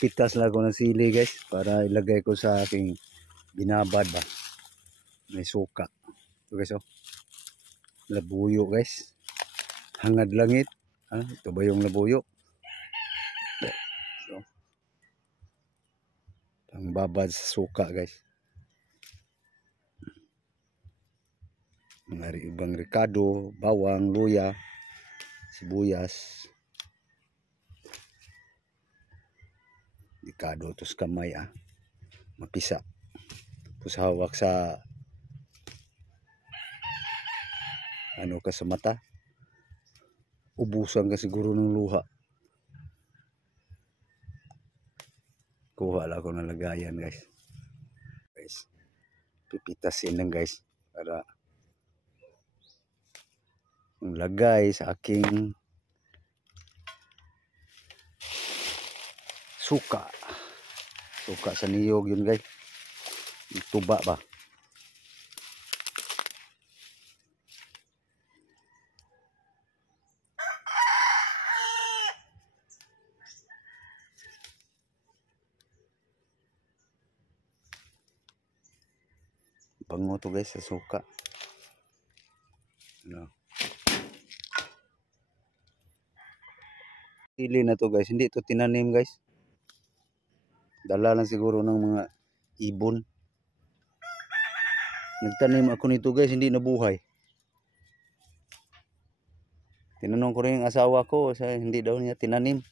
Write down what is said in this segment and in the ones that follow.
Pitas lang ako ng sili guys para ilagay ko sa aking binabad ba. May suka. Ito guys oh. Labuyo guys. Hangad langit. Ito ba yung labuyo? So, pangbabad sa suka guys. Mga ibang ricado, bawang, luya, sibuyas. Ricado tos kamay mapisa. Tapos hawak sa ano ka sa mata. Ubusan ka siguro ng luha. Kuha lang ako ng lagayan guys. Pipitasin lang guys para lagay sa aking suka. Suka sa niyog yun guys. Tuba ba? Bango to guys sa suka. No. Sili na to guys. Hindi to tinanim guys. Dala lang siguro ng mga ibon. Nagtanim ako nito guys. Hindi nabuhay. Tinanong ko rin yung asawa ko. Hindi daw niya tinanim.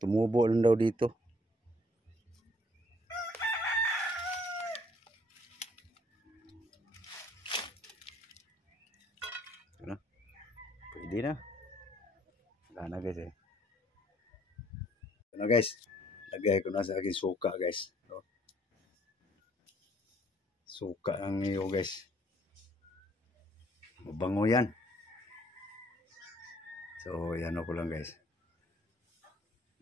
Tumubo lang daw dito. Ano? Pwede na. Wala na guys eh. Ano guys? Lagay ko na sa aking suka guys. So, suka ang niyo guys. Mabango yan. So yan ako lang guys.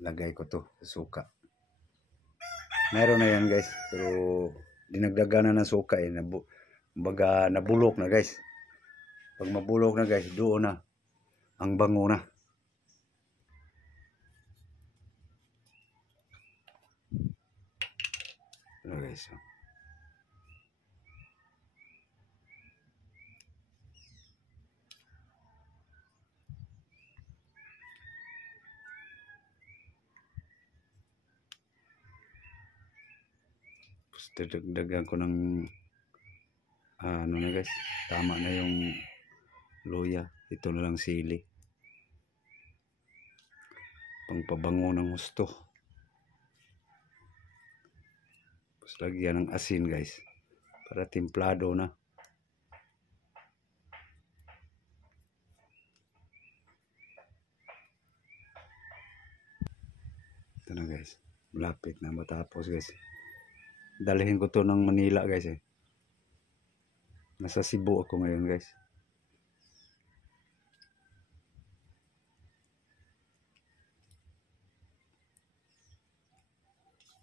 Lagay ko to sa suka. Meron na yan guys. Pero dinagdagan na ng suka eh. Baga nabulok na guys. Pag mabulok na guys, doon na. Ang bango na. Ano guys. Dagdagan ko ng ano na guys. Tama na yung luya. Ito na lang sili. Pangpabango ng gusto. Tapos lagyan ng asin guys. Para timplado na. Ito na guys. Malapit na matapos guys. Dalhin ko to ng Manila guys eh. Nasa Cebu ako ngayon guys.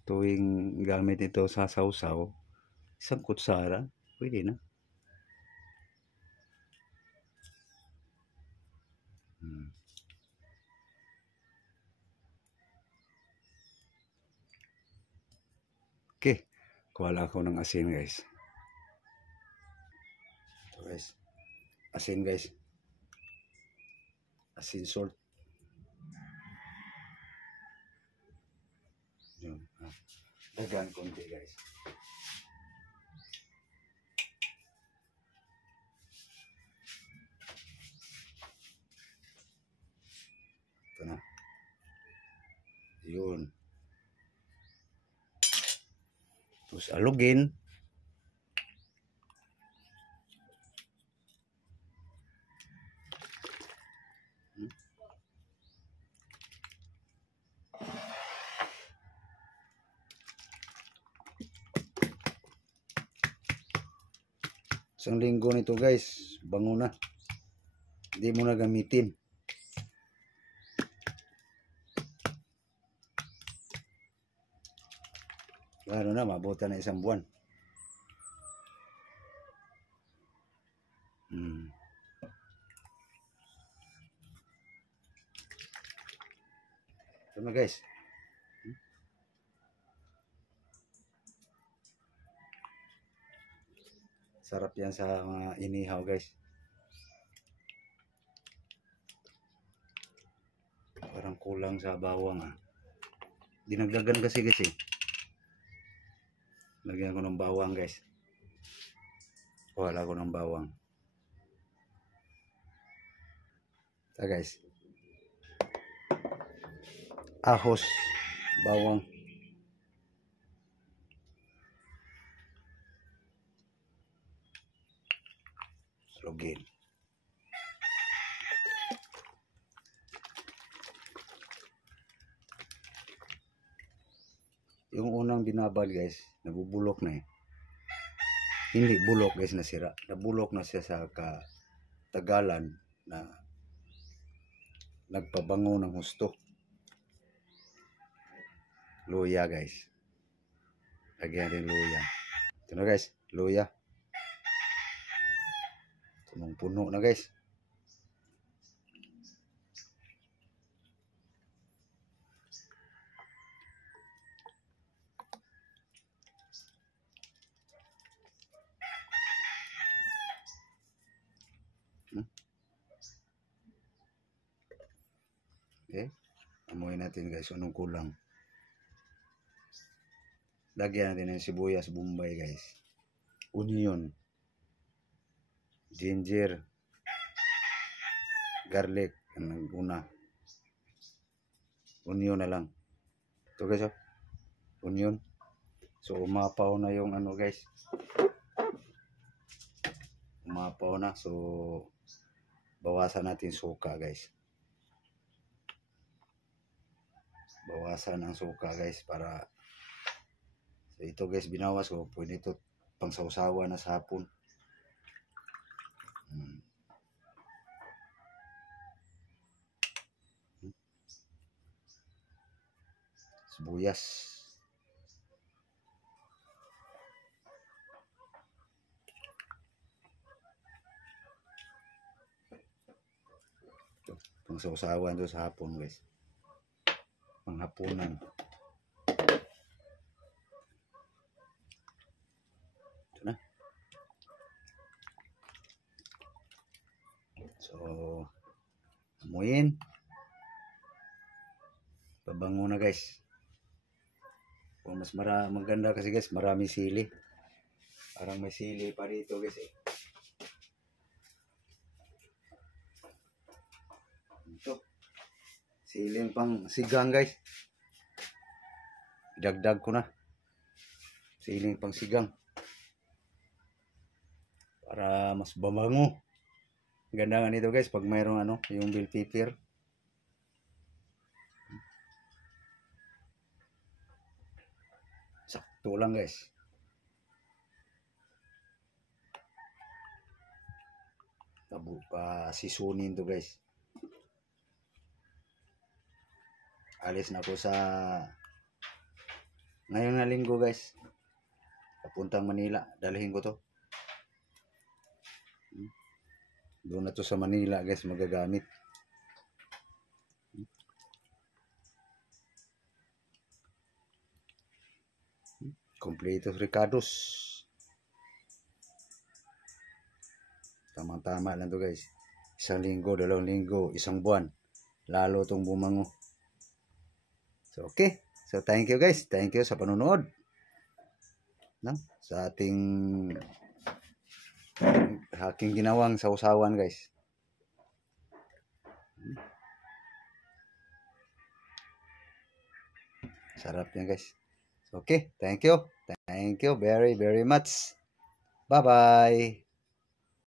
Tuwing gamit ito sa sausaw, isang kutsara, pwede na. Okay, kuha lang ako ng asin guys. Ito guys, asin guys. Asin salt. Yun, dagan konti guys. Ito na. Yun. Tapos alugin. Isang linggo nito guys, bango na. Hindi mo na gamitin. Lalo na, mabuta na isang buwan. Ito na guys. Sarap yan sa mga inihaw guys. Parang kulang sa bawang Dinagdagan kasi lagyan ko ng bawang guys. Wala ko ng bawang. Guys. Ahos, bawang. Login. Yung unang binabal guys, nabubulok na Hindi bulok guys, nasira. Nabulok na siya sa katagalan na nagpabango ng husto. Luya guys. Lagyan rin luya. Ito na guys, luya. Punong-puno na guys. Okay. Amoy natin guys, anong kulang. Lagyan natin ng sibuyas bombay guys. Onion. Ginger. Garlic. Ang una. Onion na lang. Ito guys Onion. So umapaw na yung guys. Umapaw na. So bawasan natin suka guys. Bawasan ang suka guys para so ito guys binawas ko. Pwede ito pang sausawa na sa hapon. Sibuyas. Pang sausawan ito sa hapon guys. Panghapunan. Ito na. So, amuyin. Pabango na guys. Kung mas maganda kasi guys, marami sili. Parang may sili pa dito guys Ito. Siling pang sigang guys. Idagdag ko na. Siling pang sigang. Para mas bamango. Ganda nga nito guys pag mayroong yung bell pepper. Sakto lang guys. Tabo pa sisunin to guys. Alis na ako sa ngayon na linggo guys. Papuntang Manila. Dalhin ko to. Doon na to sa Manila guys magagamit. Completos Ricardos. Tama-tama lang to guys. 1 linggo, 2 linggo, 1 buwan. Lalo tong bumango. So okay. So thank you guys. Thank you sa panonood. Sa ating ginawang sausawan guys. Sarap yan guys. So, okay. Thank you. Thank you very much. Bye-bye.